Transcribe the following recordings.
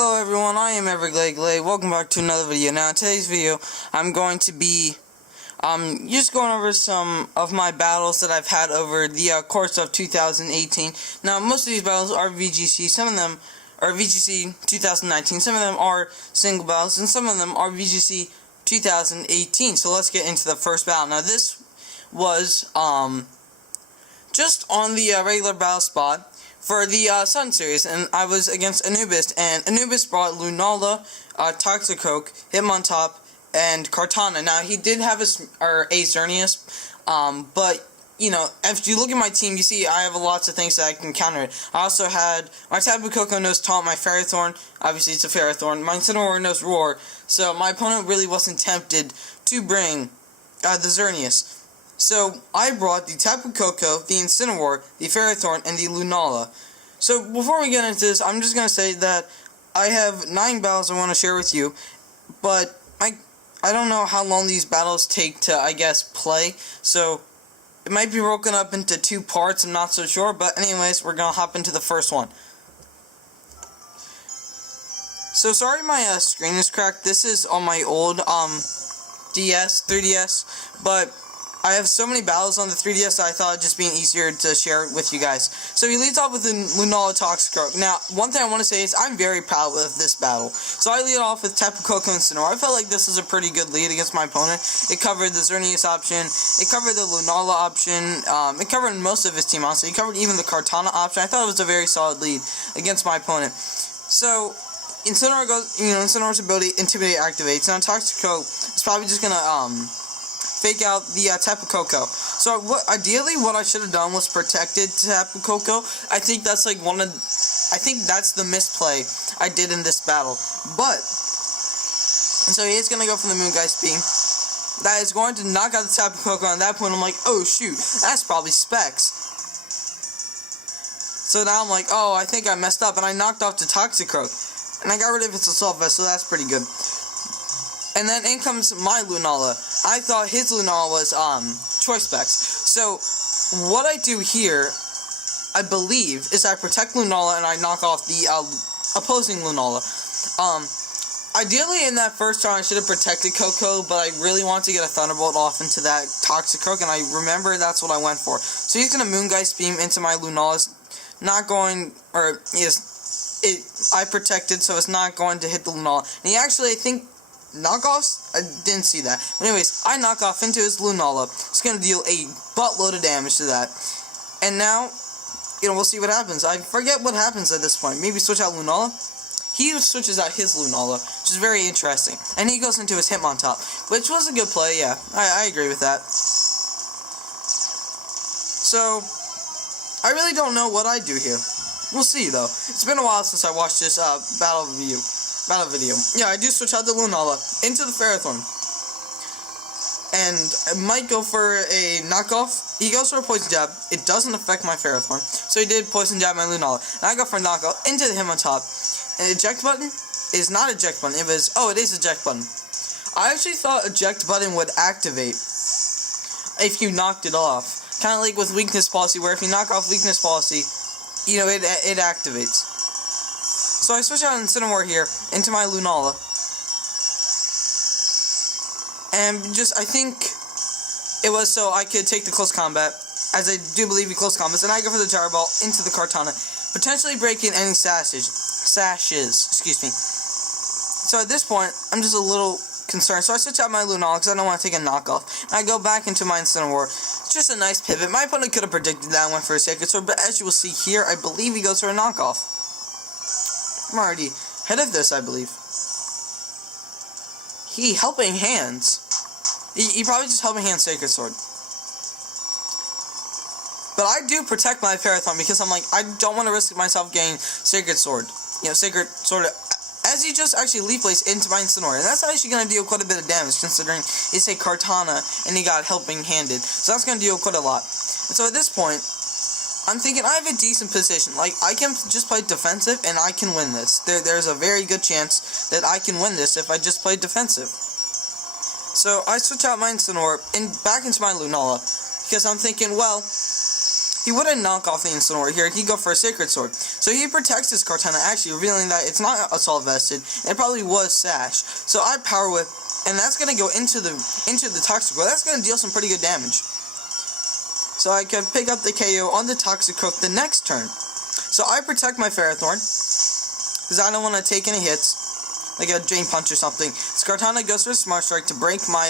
Hello everyone, I am Everglade Gallade. Welcome back to another video. Now in today's video, I'm going to be just going over some of my battles that I've had over the course of 2018. Now most of these battles are VGC, some of them are VGC 2019, some of them are single battles, and some of them are VGC 2018. So let's get into the first battle. Now this was just on the regular battle spot for the Sun Series, and I was against Anubis, and Anubis brought Lunala, Toxicoke, Hitmontop, and Kartana. Now, he did have a Xerneas, but, you know, if you look at my team, you see I have lots of things that I can counter it. I also had, my Tapu Koko knows Taunt, my Ferrothorn, obviously it's a Ferrothorn, my Incineroar knows Roar, so my opponent really wasn't tempted to bring the Xerneas. So, I brought the Tapu Koko, the Incineroar, the Ferrothorn, and the Lunala. So, before we get into this, I'm just going to say that I have 9 battles I want to share with you, but I don't know how long these battles take to, I guess, play, so it might be broken up into 2 parts, I'm not so sure, but anyways, we're going to hop into the first one. So, sorry my screen is cracked. This is on my old 3DS, but I have so many battles on the 3DS that I thought it'd just be easier to share with you guys. So he leads off with the Lunala Toxicoke. Now, one thing I want to say is I'm very proud of this battle. So I lead off with Tapu Koko and Incineroar. I felt like this was a pretty good lead against my opponent. It covered the Xerneas option. It covered the Lunala option. It covered most of his team, honestly. It covered even the Kartana option. I thought it was a very solid lead against my opponent. So Incineroar goes, Incineroar's ability Intimidate activates. Now Toxicoke is probably just gonna fake out the Tapu Koko. So ideally what I should have done was protected Tapu Koko. I think that's like I think that's the misplay I did in this battle. But so he is gonna go for the Moongeist Beam. That is going to knock out the Tapu Koko. And at that point I'm like, oh shoot, that's probably Specs. So now I'm like, oh, I think I messed up, and I knocked off the Toxicoke. And I got rid of its Assault Vest, so that's pretty good. And then in comes my Lunala. I thought his Lunala was Choice Specs. So what I do here, I believe, is I protect Lunala and I knock off the opposing Lunala. Ideally in that first turn I should have protected Koko, but I really want to get a Thunderbolt off into that Toxicoke, and I remember that's what I went for. So he's gonna Moongeist Beam into my Lunala's, not going, or I protected, so it's not going to hit the Lunala. And he actually, I think, knockoffs? I didn't see that. But anyways, I knock off into his Lunala. It's going to deal a buttload of damage to that. And now, we'll see what happens. I forget what happens at this point. Maybe switch out Lunala? He switches out his Lunala, which is very interesting. And he goes into his Hitmontop, which was a good play, yeah. I agree with that. So, I really don't know what I do here. We'll see, though. It's been a while since I watched this battle video. Yeah, I do switch out the Lunala into the Ferrothorn. And I might go for a knockoff. He goes for a Poison Jab. It doesn't affect my Ferrothorn. So he did Poison Jab my Lunala. And I go for a knockoff into the Hitmontop. And eject button is not eject button. It is eject button. I actually thought eject button would activate if you knocked it off. Kind of like with Weakness Policy, where if you knock off Weakness Policy, it activates. So I switch out Incineroar here into my Lunala. And I think it was so I could take the close combat, as I do believe in close combats, and I go for the Gyro Ball into the Kartana, potentially breaking any sashes, excuse me. So at this point, I'm just a little concerned, so I switch out my Lunala because I don't want to take a knockoff. And I go back into my Incineroar. It's just a nice pivot. My opponent could have predicted that and went for a Sacred Sword, but as you will see here, I believe he goes for a knockoff. I'm already ahead of this, I believe. He Helping Hands. He probably just Helping Hands Sacred Sword. But I do protect my Ferrothorn because I'm like, I don't want to risk myself getting Sacred Sword. Sacred Sword, as he just actually Leaf Blaze into my Incineroar. And that's actually going to deal quite a bit of damage, considering it's a Kartana and he got Helping Handed. So that's going to deal quite a lot. And so at this point, I'm thinking I have a decent position. Like, I can just play defensive and I can win this. There's a very good chance that I can win this if I just play defensive. So I switch out my Incineroar and back into my Lunala, because I'm thinking, well, he wouldn't knock off the Incineroar here. He'd go for a Sacred Sword. So So he protects his Kartana, actually revealing that it's not Assault Vested. It probably was Sash. So I Power Whip, and that's gonna go into the Toxicroak. That's gonna deal some pretty good damage. So I can pick up the KO on the Toxicroak the next turn. So I protect my Ferrothorn, because I don't want to take any hits, like a Drain Punch or something. So Kartana goes for a Smart Strike to break my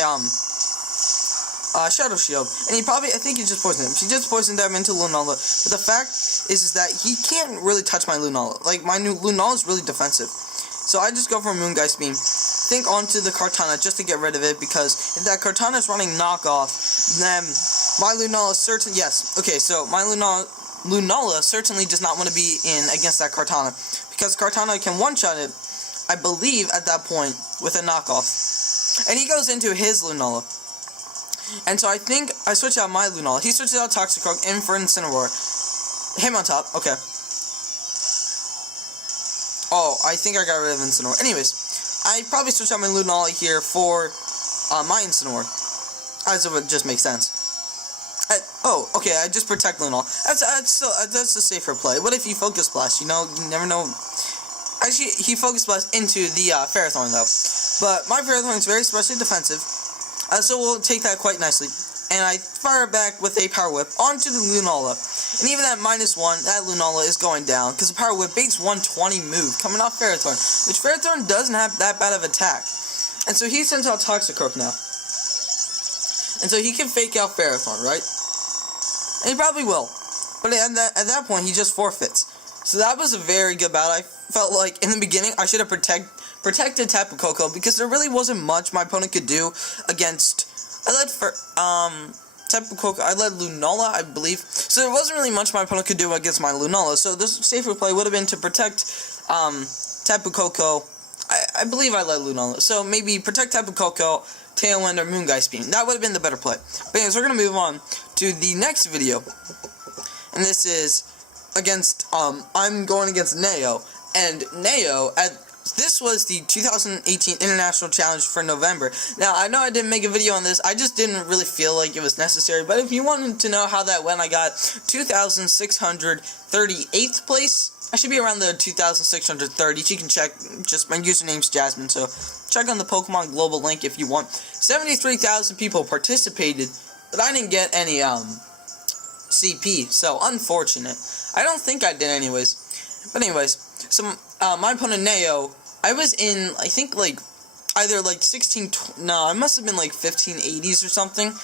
Shadow Shield, and I think he just poisoned him. She just poisoned him into Lunala. But the fact is that he can't really touch my Lunala. Like, my new Lunala is really defensive. So I just go for a Moongeist Beam. Think onto the Kartana just to get rid of it, because if that Kartana is running knockoff, then my Lunala my Lunala certainly does not want to be in against that Kartana, because Kartana can one-shot it, I believe, at that point, with a knockoff. And he goes into his Lunala. And so I think I switch out my Lunala. He switches out Toxicroak in for Incineroar. Him on top, okay. Oh, I think I got rid of Incineroar. Anyways, I probably switch out my Lunala here for my Incineroar, as it would just make sense. Okay, I just protect Lunala. That's a safer play. What if he Focus Blast? You know, you never know. Actually, he Focus Blast into the Ferrothorn, though. But my Ferrothorn is very specially defensive, so we'll take that quite nicely. And I fire back with a Power Whip onto the Lunala. And even at -1, that Lunala is going down, because the Power Whip makes 120 move coming off Ferrothorn, which Ferrothorn doesn't have that bad of attack. And so he sends out Toxicroak now. And so he can fake out Ferrothorn, right? And he probably will. But at that point, he just forfeits. So that was a very good battle. I felt like in the beginning, I should have protected Tapu Koko, because there really wasn't much my opponent could do against. I led Lunala, I believe. So there wasn't really much my opponent could do against my Lunala. So this safer play would have been to protect Tapu Koko. I believe I led Lunala. So maybe protect Tapu Koko, Tailwind, or Moongeist Beam. That would have been the better play. But anyways, we're going to move on to the next video. And this is against, I'm going against Neo. And Neo, this was the 2018 International Challenge for November. Now, I know I didn't make a video on this. I just didn't really feel like it was necessary. But if you wanted to know how that went, I got 2,638th place. I should be around the 2,630th. You can check. Just my username's Jasmine, so check on the Pokemon Global link if you want. 73,000 people participated, but I didn't get any CP. So unfortunate. I don't think I did anyways. But anyways, so my opponent Neo, I was in, I think, like either like 16. No, I must have been like 1580s or something.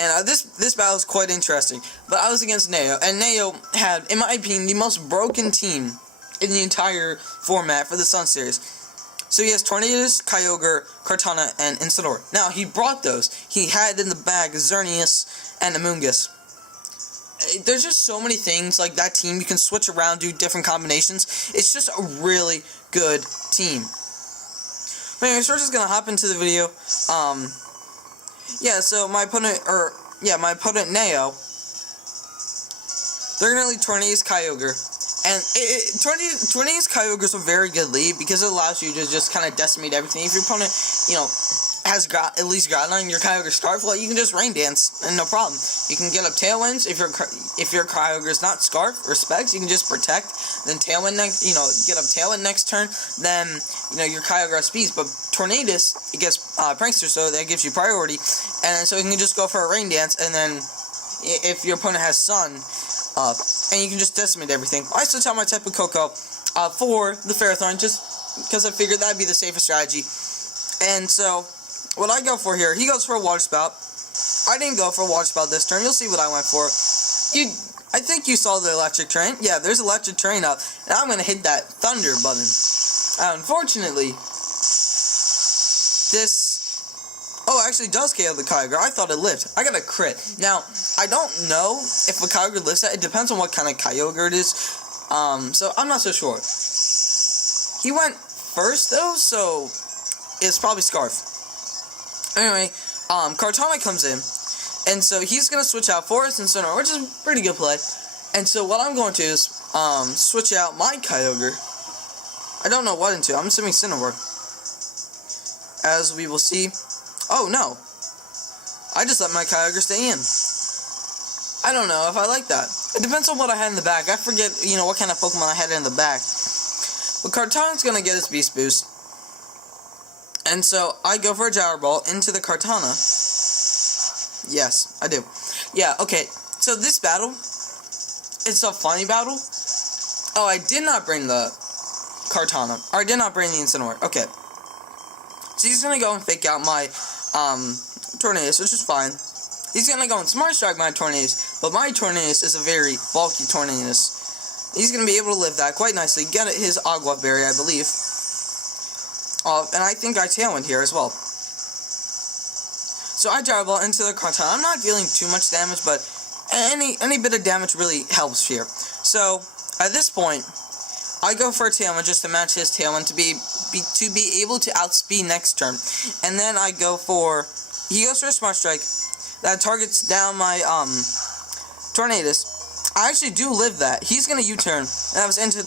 And this battle is quite interesting. But I was against Neo, and Neo had, in my opinion, the most broken team in the entire format for the Sun Series. So he has Tornadus, Kyogre, Kartana, and Incineroar. Now, he brought those. He had in the bag Xerneas and Amoonguss. There's just so many things like that team. You can switch around, do different combinations. It's just a really good team. But anyways, we're just going to hop into the video. Yeah, so my opponent Neo, they're going to lead Tornadus Kyogre. And Tornadus Kyogre is a very good lead, because it allows you to just kind of decimate everything. If your opponent, has at least Groudon, your Kyogre Scarf, well, you can just Rain Dance, and no problem. You can get up Tailwinds. If your Kyogre is not Scarf or Specs, you can just Protect. Then Tailwind get up Tailwind next turn. Then your Kyogre has Speeds, but Tornadus, it gets Prankster, so that gives you priority, and so you can just go for a Rain Dance, and then if your opponent has Sun, and you can just decimate everything. I switch out my Tapu Koko for the Ferrothorn, just because I figured that'd be the safest strategy. And so what I go for here, he goes for a Water Spout. I didn't go for a Water Spout this turn. You'll see what I went for. I think you saw the Electric Train. Yeah, there's Electric Train up, and I'm gonna hit that Thunder button. Unfortunately, this actually does KO the Kyogre. I thought it lived. I got a crit. Now, I don't know if a Kyogre lives that. It depends on what kind of Kyogre it is. So I'm not so sure. He went first though, so it's probably Scarf. Anyway, Kartana comes in, and so he's gonna switch out Forest and Incineroar, which is a pretty good play. And so what I'm going to do is switch out my Kyogre. I don't know what into. I'm assuming Incineroar, as we will see. Oh no, I just let my Kyogre stay in. I don't know if I like that. It depends on what I had in the back. I forget, what kind of Pokemon I had in the back. But Kartana's gonna get its Beast Boost. And so, I go for a Gyro Ball into the Kartana. Yes, I do. Yeah, okay. So this battle, it's a funny battle. Oh, I did not bring the Kartana. Or I did not bring the Incineroar. Okay. So he's gonna go and fake out my, Tornadus, which is fine. He's gonna go and Smart Strike my Tornadus, but my Tornadus is a very bulky Tornadus. He's gonna be able to live that quite nicely. Get his Agua Berry, I believe. And I think I Tailwind here as well. So I Gyro Ball into the Kartana. I'm not dealing too much damage, but any bit of damage really helps here. So at this point, I go for a Tailwind just to match his Tailwind to be able to outspeed next turn. And then I go for, he goes for a Smart Strike that targets down my Tornadus. I actually do live that. He's gonna U-turn, and that was into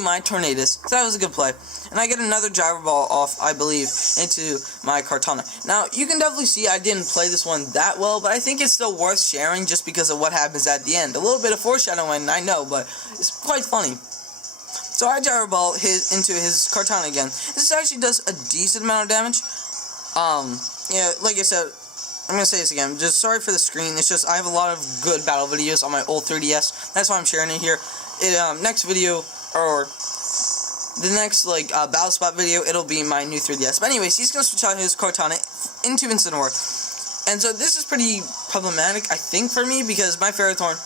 my Tornadus. So that was a good play. And I get another Gyro Ball off, I believe, into my Kartana. Now, you can definitely see I didn't play this one that well, but I think it's still worth sharing just because of what happens at the end. A little bit of foreshadowing, I know, but it's quite funny. So I Gyro Ball into his Kartana again. This actually does a decent amount of damage. Yeah, like I said, I'm gonna say this again. Just sorry for the screen. It's just I have a lot of good battle videos on my old 3DS. That's why I'm sharing it here. Next video, or the next battle spot video, it'll be my new 3DS. But anyways, he's gonna switch out his Kartana into Incineroar, and so this is pretty problematic, I think, for me, because my Ferrothorn,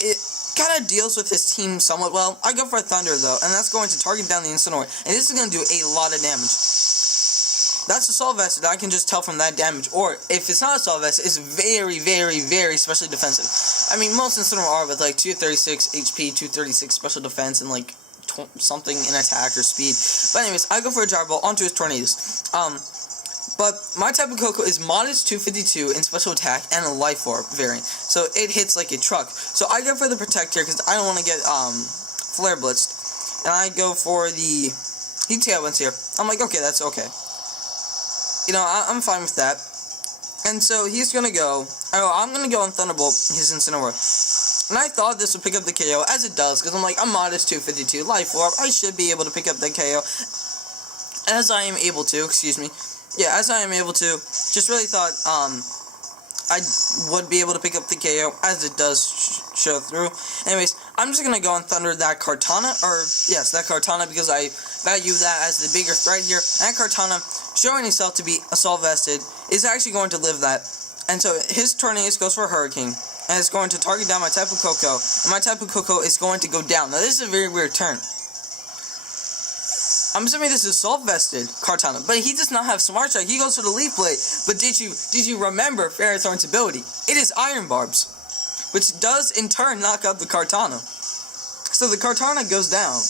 it kind of deals with his team somewhat well. I go for a Thunder though, and that's going to target down the Incineroar, and this is gonna do a lot of damage. That's a Assault Vest that I can just tell from that damage. Or, if it's not a Assault Vest, it's very, very, very specially defensive. I mean, most Incineroar are with 236 HP, 236 special defense, and something in attack or speed. But anyways, I go for a Gyro Ball onto his Tornadus. But my type of Coco is modest 252 in special attack and a Life Orb variant. So it hits like a truck. So I go for the Protect here because I don't want to get Flare Blitzed. And I go for the... He Tailwinds here. I'm like, okay, that's okay. I'm fine with that. And so he's gonna go. I'm gonna go on Thunderbolt his Incineroar. And I thought this would pick up the KO, as it does, because I'm like, I'm modest 252, Life Orb. I should be able to pick up the KO. As I am able to, excuse me. Yeah, as I am able to. Just really thought, I would be able to pick up the KO, as it does show through. Anyways, I'm just gonna go and Thunder that Kartana, that Kartana, because I value that as the bigger threat here. And Kartana, showing himself to be Assault Vested, is actually going to live that. And so his Tornadus goes for a Hurricane, and it's going to target down my Tapu Koko, and my Tapu Koko is going to go down. Now this is a very weird turn. I'm assuming this is Assault Vested Kartana, but he does not have Smart Strike. He goes for the Leaf Blade. But did you remember Ferrothorn's ability? It is Iron Barbs, which does in turn knock out the Kartana. So the Kartana goes down.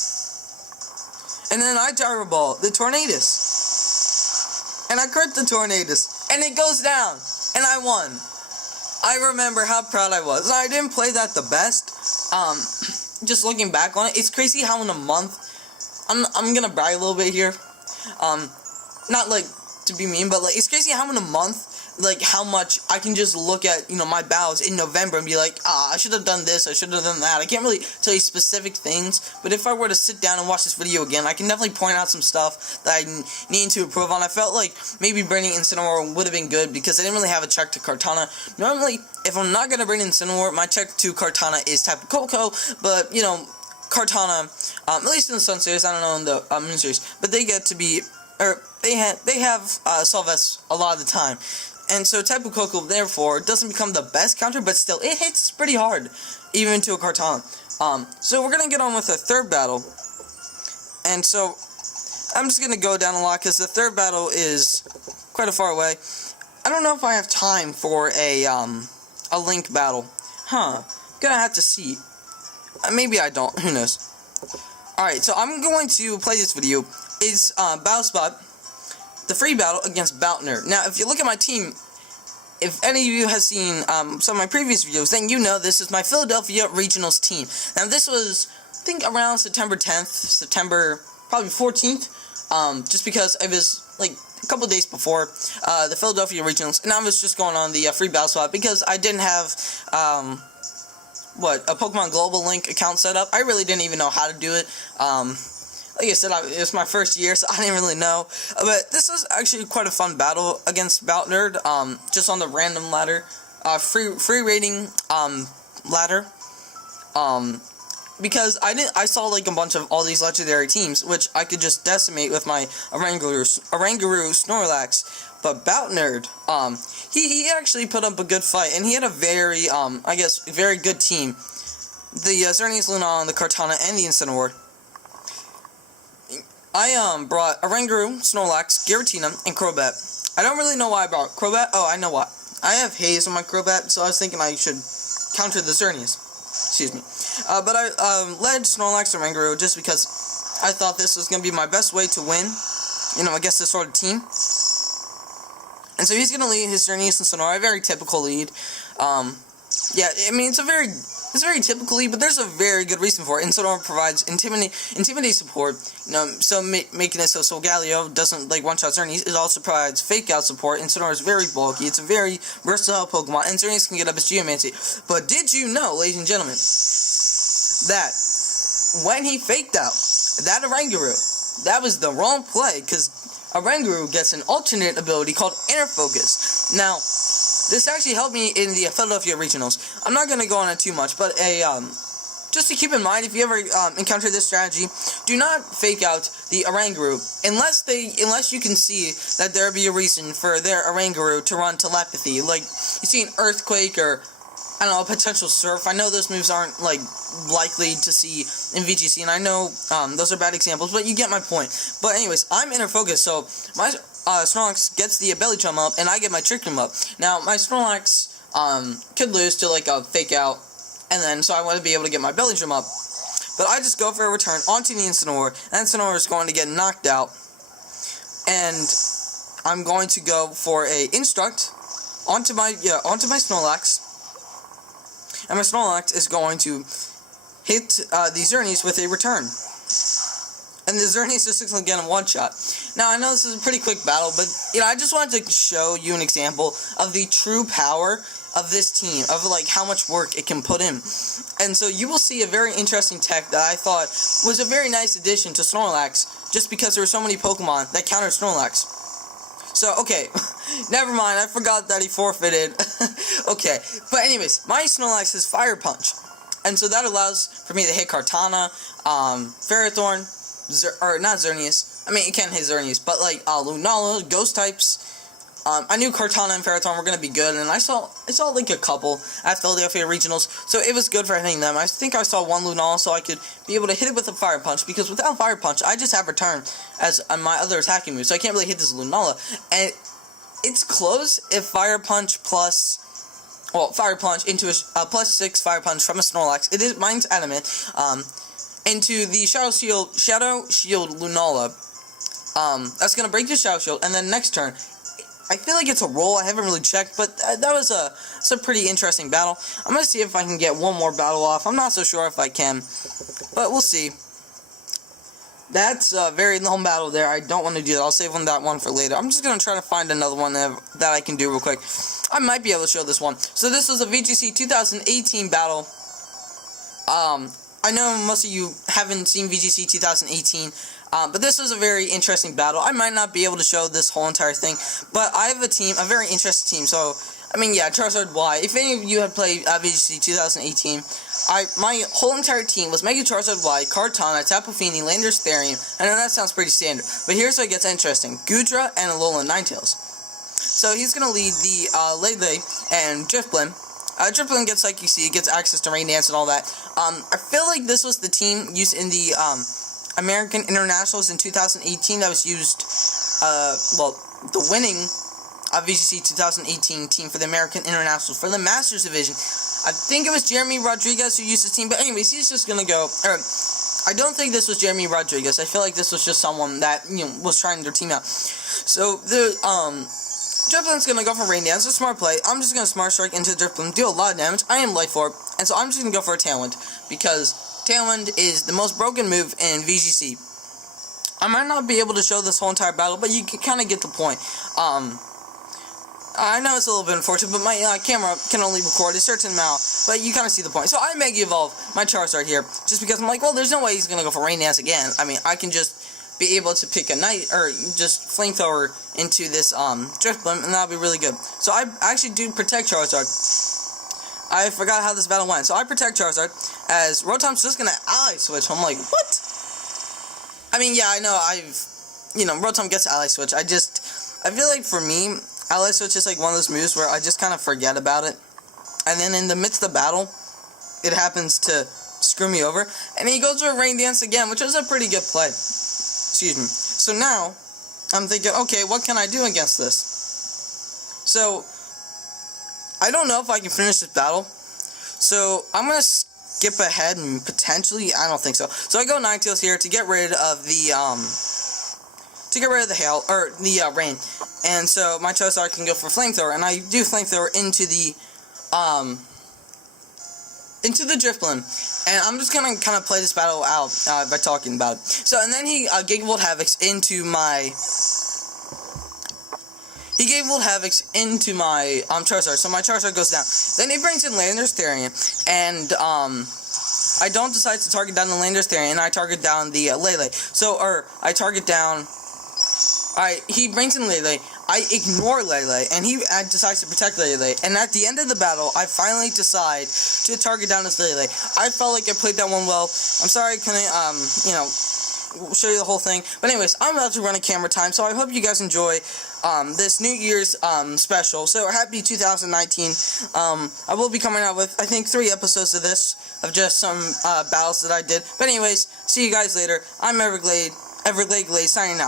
And then I Gyro Ball the Tornadus. And I crit the Tornadus. And it goes down. And I won. I remember how proud I was. I didn't play that the best. Just looking back on it, it's crazy how in a month, I'm gonna brag a little bit here. Not to be mean, but it's crazy how in a month, how much I can just look at, my battles in November and be like, I should have done this, I should have done that. I can't really tell you specific things, but if I were to sit down and watch this video again, I can definitely point out some stuff that I need to improve on. I felt like maybe bringing Incineroar would have been good because I didn't really have a check to Kartana. Normally, if I'm not going to bring Incineroar, my check to Kartana is Tapu Koko, but, Kartana, at least in the Sun Series, I don't know in the Moon Series, but they get to be, they have Assault Vest a lot of the time. And so Tapu Koko, therefore, doesn't become the best counter, but still, it hits pretty hard, even to a Kartana. So we're going to get on with a third battle. And so, I'm just going to go down a lot, because the third battle is quite a far away. I don't know if I have time for a Link battle. Gonna have to see. Maybe I don't, who knows. Alright, so I'm going to play this video. It's Battle Spot, the free battle against Boutner. Now, if you look at my team, if any of you has seen some of my previous videos, then you know this is my Philadelphia Regionals team. Now, this was, I think, around September 10th, September probably 14th, just because I was, a couple days before the Philadelphia Regionals, and I was just going on the free battle swap because I didn't have a Pokemon Global Link account set up. I really didn't even know how to do it. Like I said, it was my first year, so I didn't really know. But this was actually quite a fun battle against Boutnerd, just on the random ladder, free rating ladder. Because I saw like a bunch of all these legendary teams, which I could just decimate with my Oranguru Snorlax. But Boutnerd, he actually put up a good fight, and he had a very, I guess, very good team. The Xerneas, Lunala, the Kartana, and the Incineroar. I brought Oranguru, Snorlax, Giratina, and Crobat. I don't really know why I brought Crobat. Oh, I know why. I have Haze on my Crobat, so I was thinking I should counter the Xerneas. Excuse me. But I led Snorlax and Oranguru just because I thought this was going to be my best way to win, against this sort of team. And so he's going to lead his Xerneas and Sonora, a very typical lead. Yeah, I mean, it's very typical lead, but there's a very good reason for it. And Sonora provides intimidate support, so making it so Solgaleo doesn't, like, one-shot Xerneas. It also provides fake-out support, and Sonora is very bulky. It's a very versatile Pokemon, and Xerneas can get up his Geomancy. But did you know, ladies and gentlemen, that when he faked out that Oranguru, that was the wrong play, because Oranguru gets an alternate ability called Inner Focus. Now, this actually helped me in the Philadelphia Regionals. I'm not going to go on it too much, but just to keep in mind, if you ever encounter this strategy, do not fake out the Oranguru unless you can see that there be a reason for their Oranguru to run Telepathy, like you see an Earthquake or I don't know, a potential Surf. I know those moves aren't like likely to see in VGC, and I know those are bad examples, but you get my point. But anyways, I'm Inner Focus, so my Snorlax gets the Belly Drum up, and I get my Trick Room up. Now, my Snorlax could lose to like a fake out, and then so I want to be able to get my Belly Drum up. But I just go for a return onto the Incineroar, and Incineroar is going to get knocked out, and I'm going to go for a Instruct onto my Snorlax. And my Snorlax is going to hit the Xerneas with a return. And the Xerneas is going to get him one-shot. Now, I know this is a pretty quick battle, but, I just wanted to show you an example of the true power of this team, of, like, how much work it can put in. And so you will see a very interesting tech that I thought was a very nice addition to Snorlax, just because there were so many Pokemon that countered Snorlax. So, okay, never mind, I forgot that he forfeited. Okay, but anyways, my Snorlax has Fire Punch, and so that allows for me to hit Kartana, Ferrothorn, or not Xerneas, I mean, it can't hit Xerneas, but like, Lunala, Ghost types. I knew Kartana and Ferrothorn were going to be good, and I saw like a couple at Philadelphia Regionals, so it was good for hitting them. I think I saw one Lunala, so I could be able to hit it with a Fire Punch, because without Fire Punch, I just have Return as my other attacking move, so I can't really hit this Lunala. And it's close if Fire Punch plus, Fire Punch into a plus 6 Fire Punch from a Snorlax. It is mine's Adamant, into the Shadow Shield Lunala. That's going to break the Shadow Shield, and then next turn, I feel like it's a roll. I haven't really checked, but that was it's a pretty interesting battle. I'm going to see if I can get one more battle off. I'm not so sure if I can, but we'll see. That's a very long battle there. I don't want to do that. I'll save that one for later. I'm just going to try to find another one that I can do real quick. I might be able to show this one. So this was a VGC 2018 battle. I know most of you haven't seen VGC 2018, but this was a very interesting battle. I might not be able to show this whole entire thing, but I have a very interesting team. So, I mean, yeah, Charizard Y. If any of you had played VGC 2018, my whole entire team was Mega Charizard Y, Kartana, Tapu Fini, Landorus, Therian. I know that sounds pretty standard, but here's where it gets interesting. Goodra and Alolan Ninetales. So he's going to lead the Lele and Drifblim. Drifblim gets, like you see, gets access to Rain Dance and all that. I feel like this was the team used in the American Internationals in 2018 that was used, the winning VGC 2018 team for the American Internationals for the Masters Division. I think it was Jeremy Rodriguez who used this team, but anyways, he's just gonna go, I don't think this was Jeremy Rodriguez. I feel like this was just someone that, was trying their team out. So, the, Drifblim's gonna go for Rain Dance, a smart play. I'm just gonna Smart Strike into Drifblim, deal a lot of damage. I am Life Orb, and so I'm just gonna go for a Tailwind, because Tailwind is the most broken move in VGC. I might not be able to show this whole entire battle, but you can kind of get the point. I know it's a little bit unfortunate, but my camera can only record a certain amount, but you kind of see the point. So I Mega Evolve my Charizard here, just because I'm like, well, there's no way he's going to go for Rain Dance again. I mean, I can just be able to pick a Night, or just Flamethrower into this Drifblim, and that'll be really good. So I actually do Protect Charizard. I forgot how this battle went. So I Protect Charizard, as Rotom's just going to Ally Switch. I'm like, what? I mean, yeah, I know, Rotom gets Ally Switch. I feel like for me, Ally Switch is like one of those moves where I just kind of forget about it. And then in the midst of battle, it happens to screw me over. And he goes for a Rain Dance again, which was a pretty good play. Excuse me. So now, I'm thinking, okay, what can I do against this? So, I don't know if I can finish this battle. So, I'm going to skip ahead and potentially, I don't think so. So I go Ninetales here to get rid of the, hail, or the, rain. And so my Charizard can go for Flamethrower, and I do Flamethrower into the Drifblim. And I'm just gonna kind of play this battle out, by talking about it. So, and then he, Gigavolt Havocs into my... He gave Volt Havocs into my Charizard, so my Charizard goes down. Then he brings in Lander's Therian, and I don't decide to target down the Lander's Therian, and I target down the Lele. So, I target down. He brings in Lele. I ignore Lele, and he decides to protect Lele. And at the end of the battle, I finally decide to target down his Lele. I felt like I played that one well. I'm sorry I couldn't, show you the whole thing. But anyways, I'm about to run a camera time, so I hope you guys enjoy this New Year's special. So happy 2019. I will be coming out with, I think, 3 episodes of this, of just some battles that I did. But anyways, see you guys later. I'm Everglade Gallade signing out.